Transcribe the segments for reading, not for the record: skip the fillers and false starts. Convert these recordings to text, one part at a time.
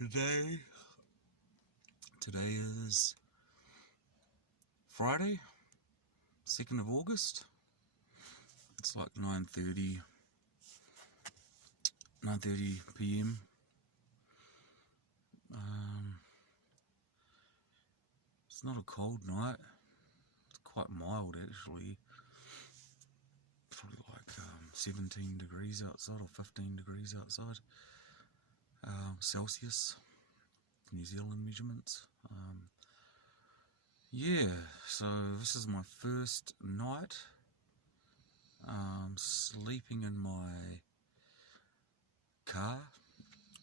Today is Friday, 2nd of August. It's like 9:30 p.m. It's not a cold night. It's quite mild actually. Probably like 17 degrees outside or 15 degrees outside. Celsius, New Zealand measurements. So this is my first night sleeping in my car.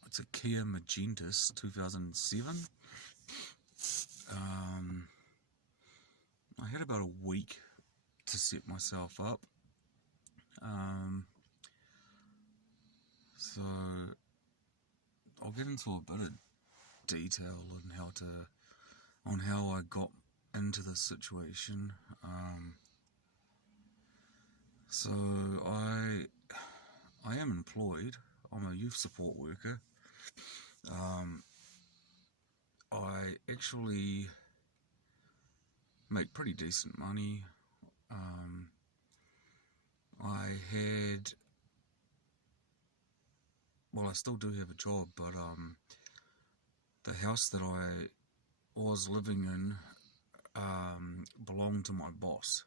It's a Kia Magentis 2007. I had about a week to set myself up. So I'll get into a bit of detail on how I got into this situation. So I am employed. I'm a youth support worker. I actually make pretty decent money. I still do have a job, but the house that I was living in belonged to my boss.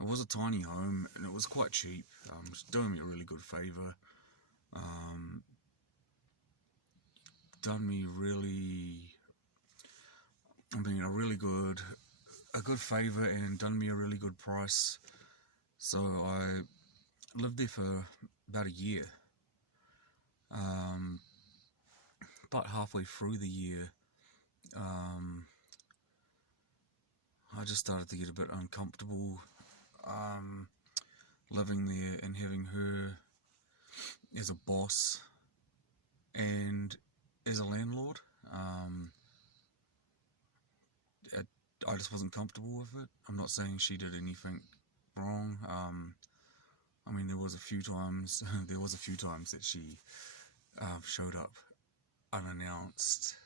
It was a tiny home and it was quite cheap. It's doing me a really good favour. A good favour and done me a really good price. So I lived there for about a year. But halfway through the year, I just started to get a bit uncomfortable living there and having her as a boss and as a landlord. I just wasn't comfortable with it. I'm not saying she did anything wrong. There was a few times that she showed up unannounced,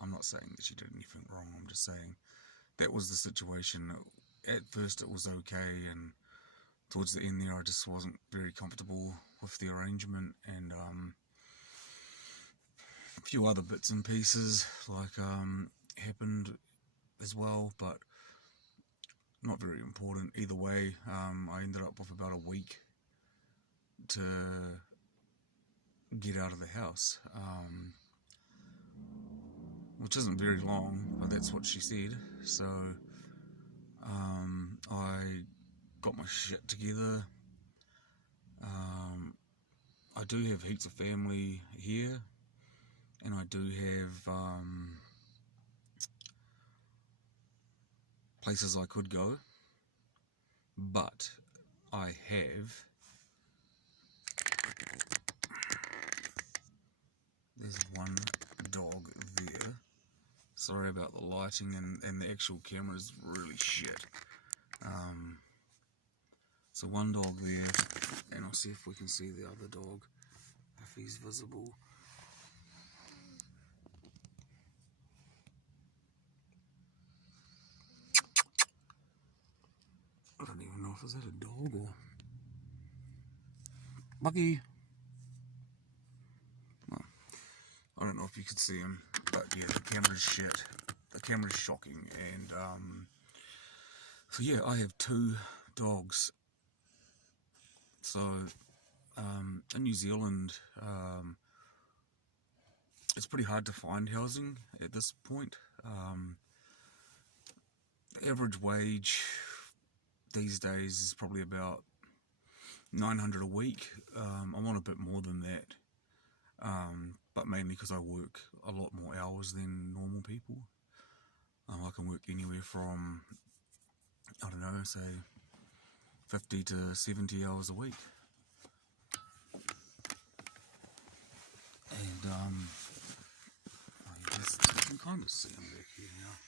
I'm not saying that she did anything wrong. I'm just saying that was the situation. At first it was okay, and towards the end there I just wasn't very comfortable with the arrangement, and a few other bits and pieces happened as well, but not very important either way. I ended up with about a week to get out of the house, which isn't very long, but that's what she said. So I got my shit together. I do have heaps of family here, and I do have places I could go, but there's one dog there. Sorry about the lighting, and the actual camera is really shit. So one dog there, and I'll see if we can see the other dog, if he's visible. I don't even know if is that a dog or Bucky. Well, I don't know if you can see him, but yeah, the camera's shit. The camera's shocking, and so yeah, I have 2 dogs. So in New Zealand, it's pretty hard to find housing at this point. The average wage these days is probably about $900 a week. I'm on a bit more than that, but mainly because I work a lot more hours than normal people. I can work anywhere from, I don't know, say 50 to 70 hours a week. And you can kind of see him back here now.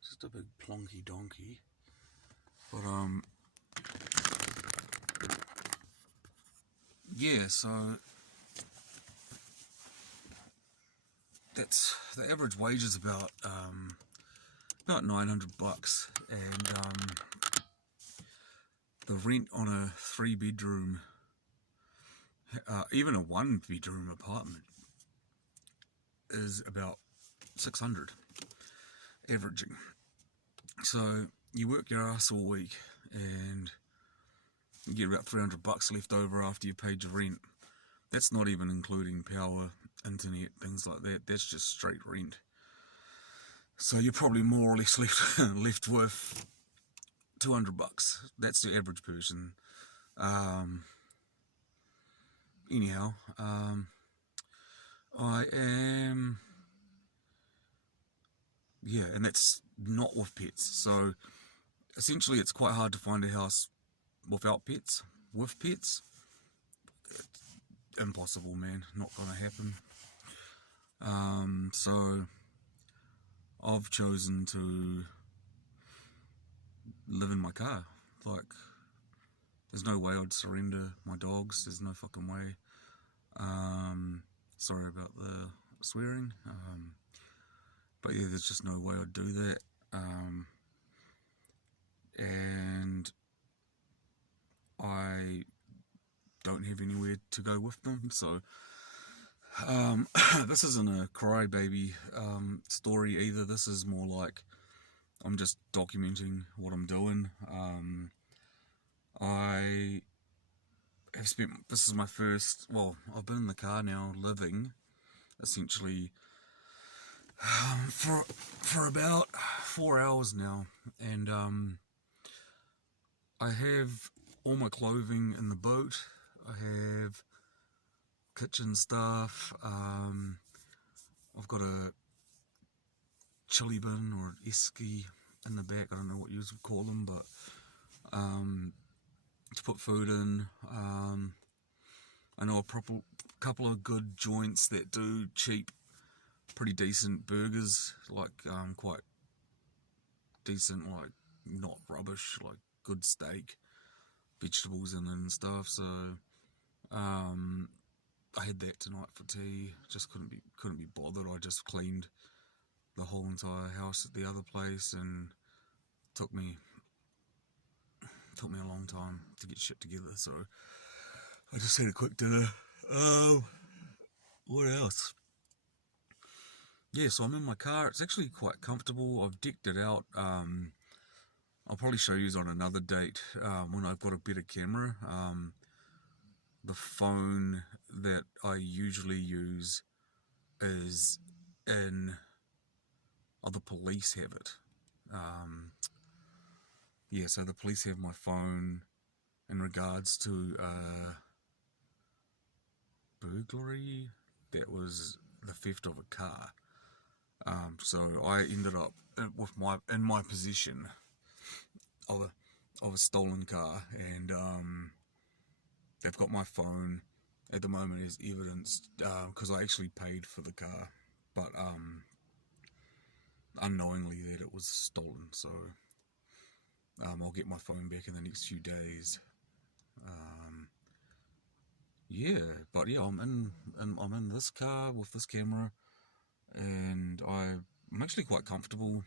Just a big plonky donkey. But yeah, so that's the average wage is about $900, and the rent on a 3-bedroom, even a 1-bedroom apartment, is about 600, averaging. So you work your ass all week, and you get about $300 left over after you paid your rent. That's not even including power, internet, things like that. That's just straight rent. So you're probably more or less left with $200. That's the average person. Um, anyhow, I am, yeah, and that's not with pets. So essentially, it's quite hard to find a house without pets. With pets, impossible, man. Not gonna happen. So I've chosen to live in my car. Like, there's no way I'd surrender my dogs. There's no fucking way. Sorry about the swearing. But yeah, there's just no way I'd do that. And I don't have anywhere to go with them, so this isn't a crybaby story either. This is more like I'm just documenting what I'm doing. I have spent, this is my first, well, I've been in the car now living essentially for about 4 hours now, and I have all my clothing in the boat. I have kitchen stuff. I've got a chili bin or an esky in the back. I don't know what you would call them, but to put food in. I know a couple of good joints that do cheap, pretty decent burgers, like quite decent, like not rubbish, like good steak, vegetables in it and stuff. So I had that tonight for tea. Just couldn't be bothered. I just cleaned the whole entire house at the other place, and took me a long time to get shit together. So I just had a quick dinner. What else? Yeah, so I'm in my car. It's actually quite comfortable. I've decked it out. I'll probably show you on another date when I've got a better camera. The phone that I usually use is in... Oh, the police have it. Yeah, so the police have my phone in regards to burglary. That was the theft of a car. So I ended up in my possession of a stolen car, and they've got my phone at the moment as evidence, because I actually paid for the car, but unknowingly that it was stolen. So I'll get my phone back in the next few days. Yeah, but yeah, I'm in this car with this camera, and I'm actually quite comfortable.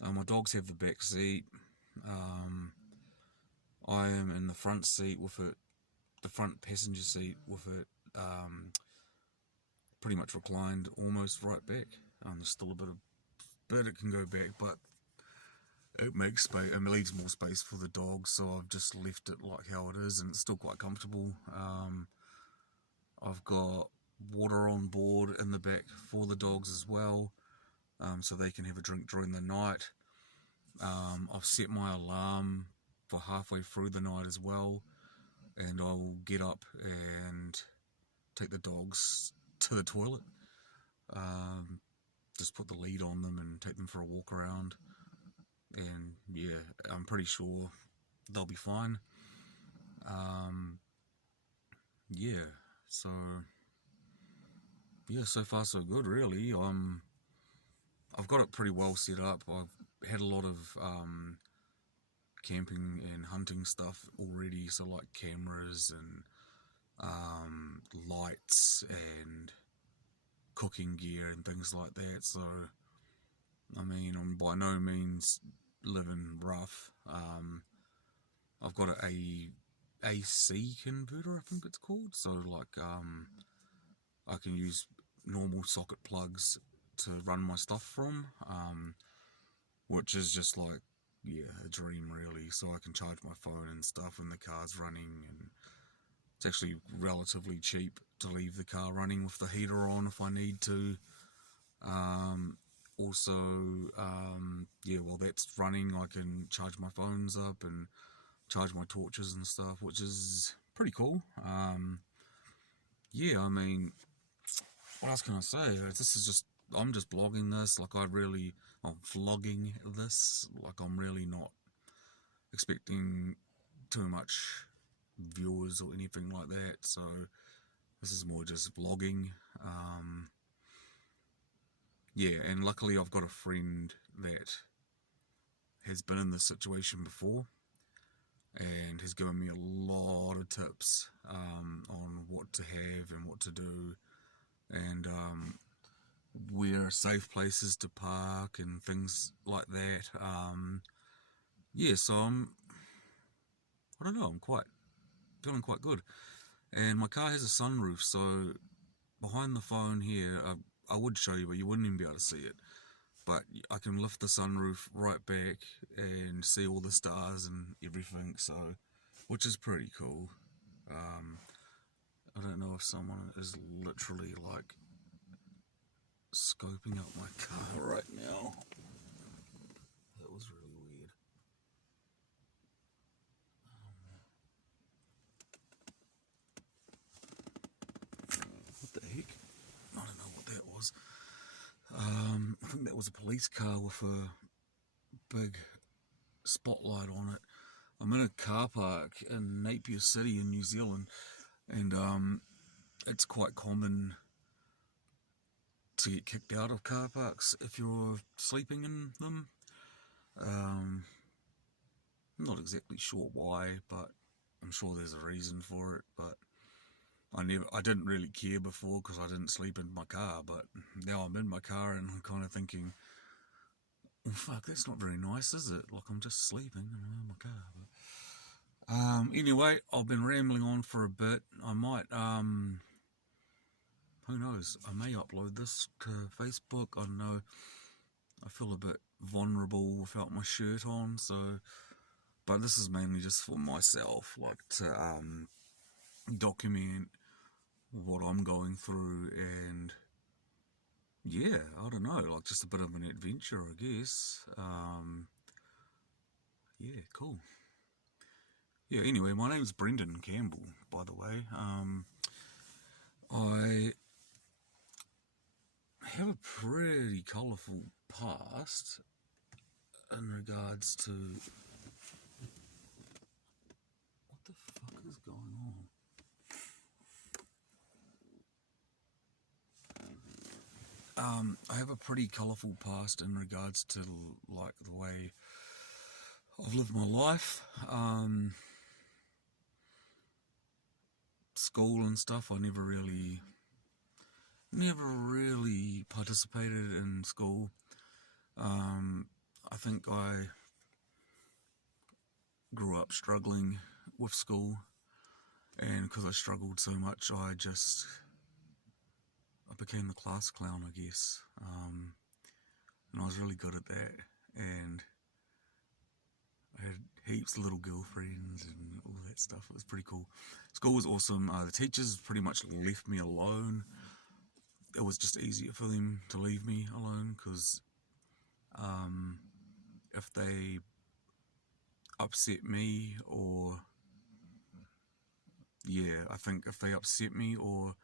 My dogs have the back seat. I am in the front seat with it, the front passenger seat with it, pretty much reclined almost right back. There's still a bit it can go back, but it makes space, it leaves more space for the dogs, so I've just left it like how it is, and it's still quite comfortable. I've got water on board in the back for the dogs as well, so they can have a drink during the night. I've set my alarm for halfway through the night as well, and I will get up and take the dogs to the toilet. Just put the lead on them and take them for a walk around, and yeah, I'm pretty sure they'll be fine. Yeah, so so far so good, really. I've got it pretty well set up. I've had a lot of camping and hunting stuff already, so like cameras and lights and cooking gear and things like that. So, I mean, I'm by no means living rough. I've got a AC converter, I think it's called. So, like, I can use normal socket plugs to run my stuff from, which is just like, yeah, a dream really. So I can charge my phone and stuff when the car's running, and it's actually relatively cheap to leave the car running with the heater on if I need to. Also, yeah, while that's running, I can charge my phones up and charge my torches and stuff, which is pretty cool. Yeah, I mean, what else can I say? This is just, I'm just blogging this. Like, I'm vlogging this. Like, I'm really not expecting too much viewers or anything like that. So, this is more just vlogging. Yeah, and luckily I've got a friend that has been in this situation before and has given me a lot of tips on what to have and what to do, and where are safe places to park and things like that. Yeah, so I don't know, I'm feeling quite good. And my car has a sunroof, so behind the phone here, I would show you, but you wouldn't even be able to see it. But I can lift the sunroof right back and see all the stars and everything, so, which is pretty cool. I don't know if someone is literally like scoping out my car right now. That was really weird. What the heck? I don't know what that was. I think that was a police car with a big spotlight on it. I'm in a car park in Napier City in New Zealand, and it's quite common to get kicked out of car parks if you're sleeping in them. I'm not exactly sure why, but I'm sure there's a reason for it. But I didn't really care before because I didn't sleep in my car. But now I'm in my car and I'm kind of thinking, well, fuck, that's not very nice, is it? Like, I'm just sleeping in my car. But, anyway, I've been rambling on for a bit. I might, who knows? I may upload this to Facebook. I don't know. I feel a bit vulnerable without my shirt on, so. But this is mainly just for myself, like to document what I'm going through, and yeah, I don't know, like just a bit of an adventure, I guess. Yeah, cool. Yeah, anyway, my name's Brendan Campbell, by the way. I have a pretty colourful past in regards to. What the fuck is going on? I have a pretty colourful past in regards to like the way I've lived my life. School and stuff, I never really participated in school. I think I grew up struggling with school, and because I struggled so much, I became the class clown, I guess. And I was really good at that, and I had heaps of little girlfriends and all that stuff. It was pretty cool. School was awesome. The teachers pretty much left me alone. It was just easier for them to leave me alone because if they upset me, or yeah, I think if they upset me or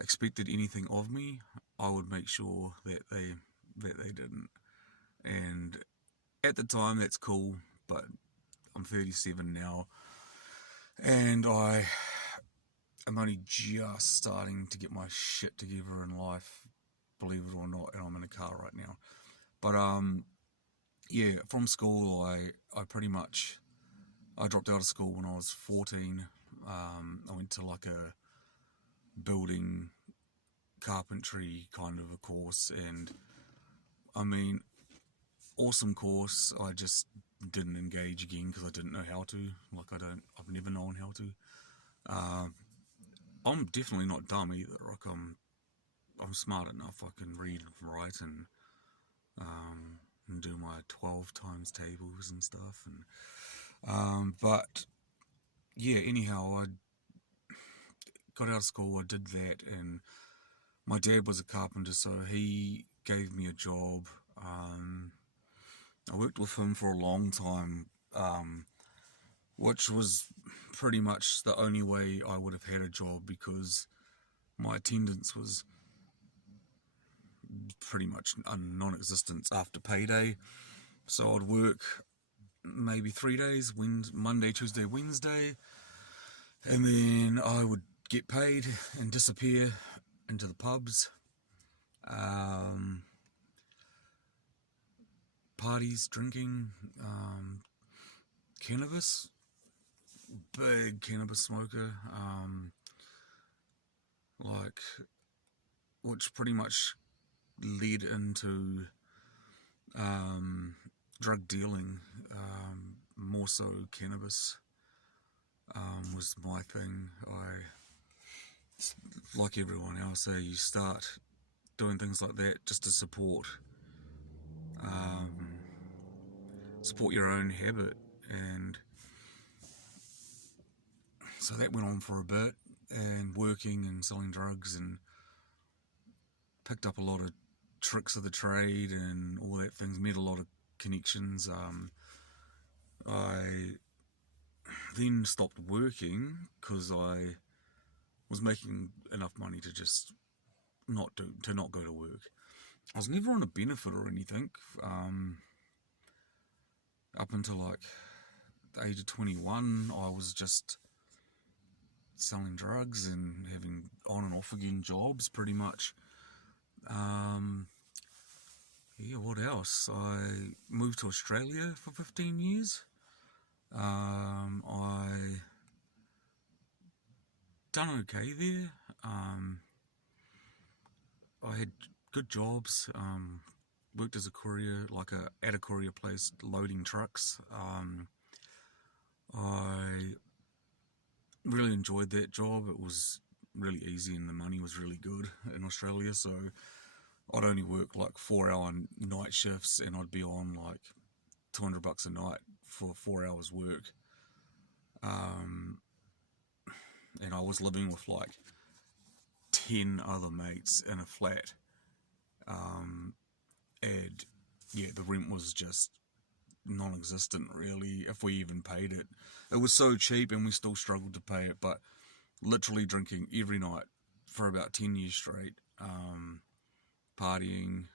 expected anything of me, I would make sure that they didn't. And at the time, that's cool, but I'm 37 now, and I am only just starting to get my shit together in life, believe it or not, and I'm in a car right now. But yeah, from school, I dropped out of school when I was 14. I went to like a building carpentry kind of a course, and I mean, awesome course. I just didn't engage again because I didn't know how to. Like I've never known how to. I'm definitely not dumb either. Like I'm smart enough. I can read and write and do my 12 times tables and stuff. And but yeah, anyhow, I got out of school. I did that, and my dad was a carpenter, so he gave me a job. I worked with him for a long time, which was pretty much the only way I would have had a job because my attendance was pretty much a non-existent after payday. So I'd work maybe 3 days, Monday, Tuesday, Wednesday, and then I would get paid and disappear into the pubs, parties, drinking, cannabis, big cannabis smoker, like, which pretty much led into drug dealing, more so cannabis was my thing. Like everyone else, you start doing things like that just to support your own habit, and so that went on for a bit, and working and selling drugs, and picked up a lot of tricks of the trade and all that things, made a lot of connections. I then stopped working because I was making enough money to just not go to work. I was never on a benefit or anything, up until like the age of 21. I was just selling drugs and having on and off again jobs pretty much. Yeah, what else? I moved to Australia for 15 years. I done okay there. I had good jobs. Worked as a courier, at a courier place, loading trucks. I really enjoyed that job. It was really easy and the money was really good in Australia. So I'd only work like 4-hour night shifts, and I'd be on like $200 a night for 4 hours work. And I was living with like 10 other mates in a flat. And yeah, the rent was just non-existent really, if we even paid it. It was so cheap and we still struggled to pay it, but literally drinking every night for about 10 years straight, partying,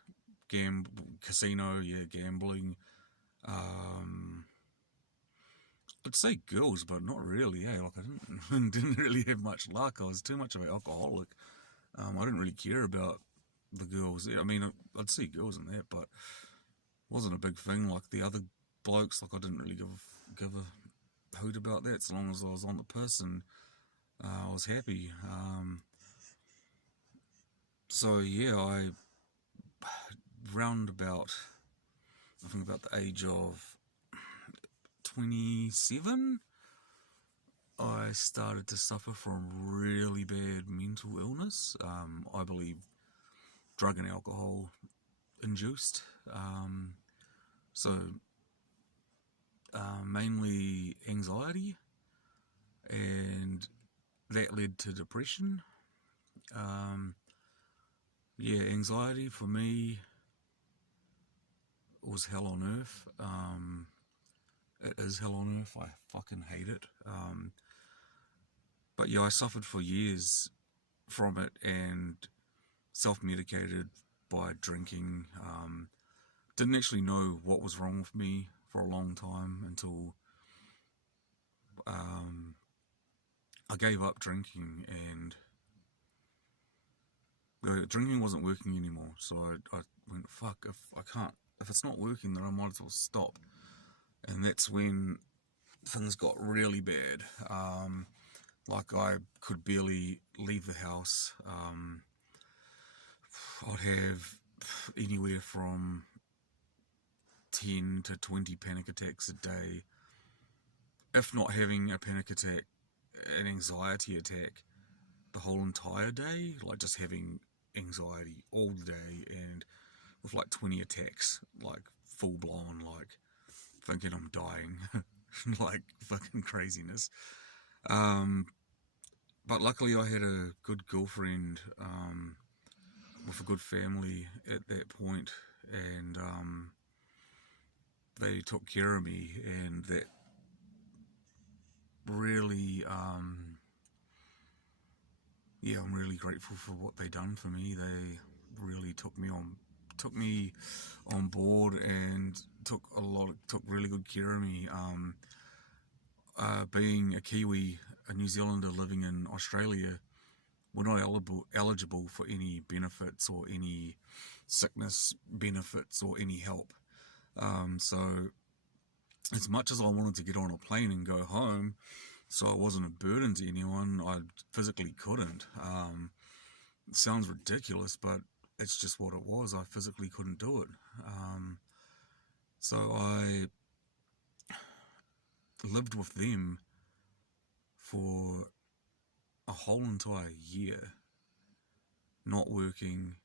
casino, gambling. I'd say girls, but not really. Like I didn't really have much luck. I was too much of an alcoholic. I didn't really care about the girls. I mean, I'd see girls in that, but it wasn't a big thing like the other blokes. Like I didn't really give a hoot about that. So long as I was on the piss and I was happy. So yeah, I think about the age of 27, I started to suffer from really bad mental illness. I believe drug and alcohol induced. So mainly anxiety, and that led to depression. Anxiety for me was hell on earth. It is hell on earth. I fucking hate it. But yeah, I suffered for years from it and self-medicated by drinking. Didn't actually know what was wrong with me for a long time until I gave up drinking, and drinking wasn't working anymore. So I went, fuck, if it's not working, then I might as well stop. And that's when things got really bad. Like, I could barely leave the house. I'd have anywhere from 10 to 20 panic attacks a day. If not having a panic attack, an anxiety attack the whole entire day, like just having anxiety all day and with like 20 attacks, like full blown, like thinking I'm dying, like fucking craziness. Um, but luckily I had a good girlfriend, with a good family at that point, and they took care of me, and that really, yeah, I'm really grateful for what they done for me. They really took me on board and took really good care of me. Being a Kiwi, a New Zealander living in Australia, we're not eligible for any benefits or any sickness benefits or any help. So as much as I wanted to get on a plane and go home, so I wasn't a burden to anyone, I physically couldn't. It sounds ridiculous, but it's just what it was. I physically couldn't do it. So I lived with them for a whole entire year, not working,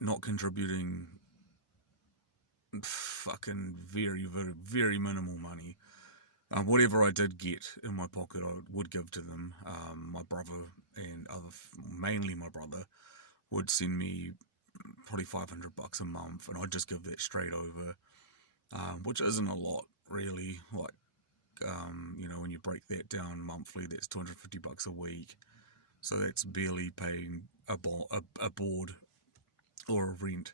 not contributing fucking very minimal money. Whatever I did get in my pocket, I would give to them. My brother and mainly my brother, would send me probably $500 a month, and I'd just give that straight over, which isn't a lot really. Like, when you break that down monthly, that's $250 a week. So that's barely paying a board or a rent,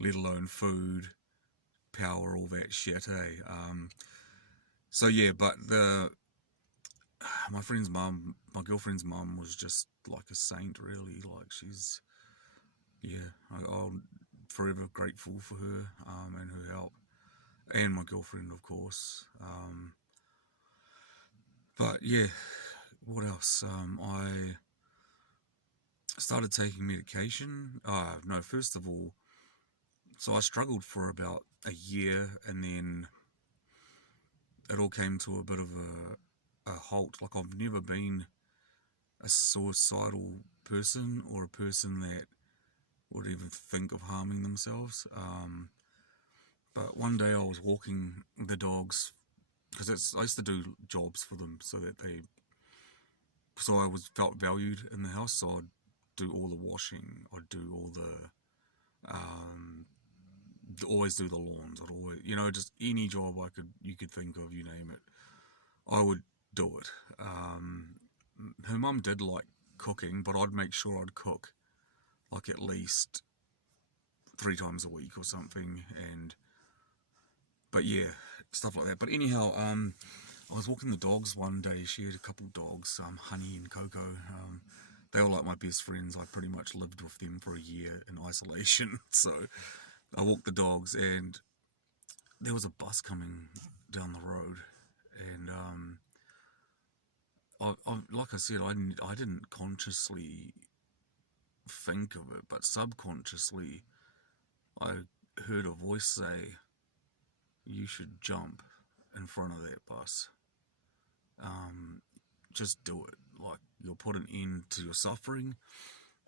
let alone food, power, all that shit, eh? So yeah, but my girlfriend's mum was just like a saint, really. Like, she's, yeah, I'm forever grateful for her, and her help, and my girlfriend, of course. But yeah, what else? I started taking medication. No, first of all, so I struggled for about a year, and then it all came to a bit of a halt. Like, I've never been a suicidal person or a person that would even think of harming themselves. But one day I was walking the dogs, because I used to do jobs for them, so I felt valued in the house. So I'd do all the washing, I'd do all always do the lawns. I'd always, just any job you could think of, you name it, I would do it. Her mum did like cooking, but I'd make sure I'd cook like at least 3 times a week or something, but yeah, stuff like that. But anyhow, I was walking the dogs one day. She had a couple dogs, Honey and Coco. They were like my best friends. I pretty much lived with them for a year in isolation. So I walked the dogs, and there was a bus coming down the road, and like I said, I didn't consciously think of it, but subconsciously I heard a voice say, "You should jump in front of that bus. Just do it. Like, you'll put an end to your suffering,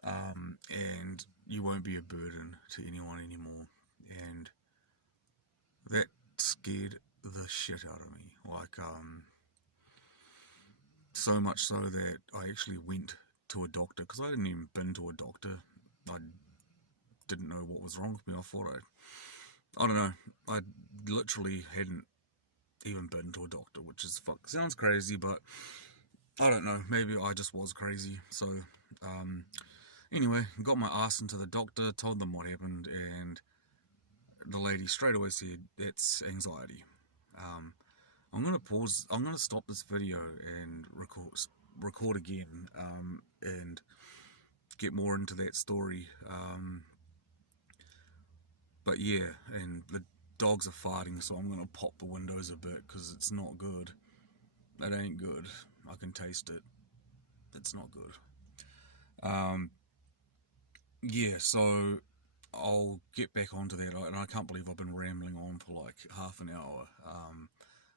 and you won't be a burden to anyone anymore." And that scared the shit out of me. Like, so much so that I actually went to a doctor, because I hadn't even been to a doctor. I didn't know what was wrong with me. I thought I don't know. I literally hadn't even been to a doctor, which sounds crazy, but I don't know. Maybe I just was crazy. So, anyway, got my ass into the doctor, told them what happened, and the lady straight away said, "It's anxiety." I'm gonna stop this video and record again, and get more into that story. But yeah, and the dogs are farting, so I'm gonna pop the windows a bit because it's not good. It ain't good. I can taste it. It's not good. Um, yeah, so I'll get back onto that, and I can't believe I've been rambling on for like half an hour,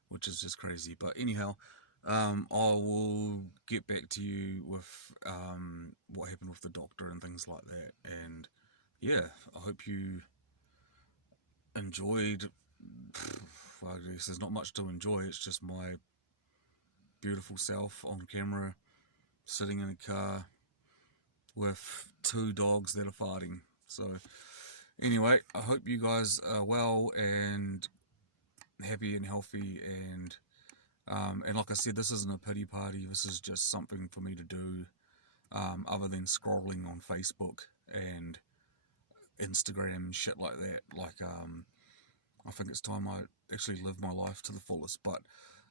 which is just crazy. But anyhow, I will get back to you with what happened with the doctor and things like that. And yeah, I hope you enjoyed. Well, I guess there's not much to enjoy. It's just my beautiful self on camera, sitting in a car with two dogs that are farting. So anyway, I hope you guys are well and happy and healthy, and like I said, this isn't a pity party. This is just something for me to do, other than scrolling on Facebook and Instagram and shit like that. Like, I think it's time I actually live my life to the fullest. But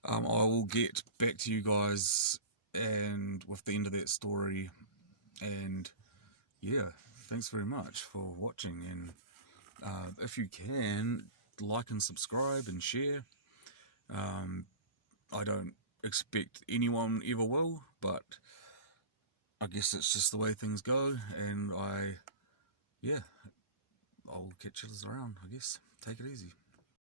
I will get back to you guys and with the end of that story. And yeah, thanks very much for watching. And if you can, like and subscribe and share. I don't expect anyone ever will, but I guess it's just the way things go. And yeah, I'll catch you around, I guess. Take it easy.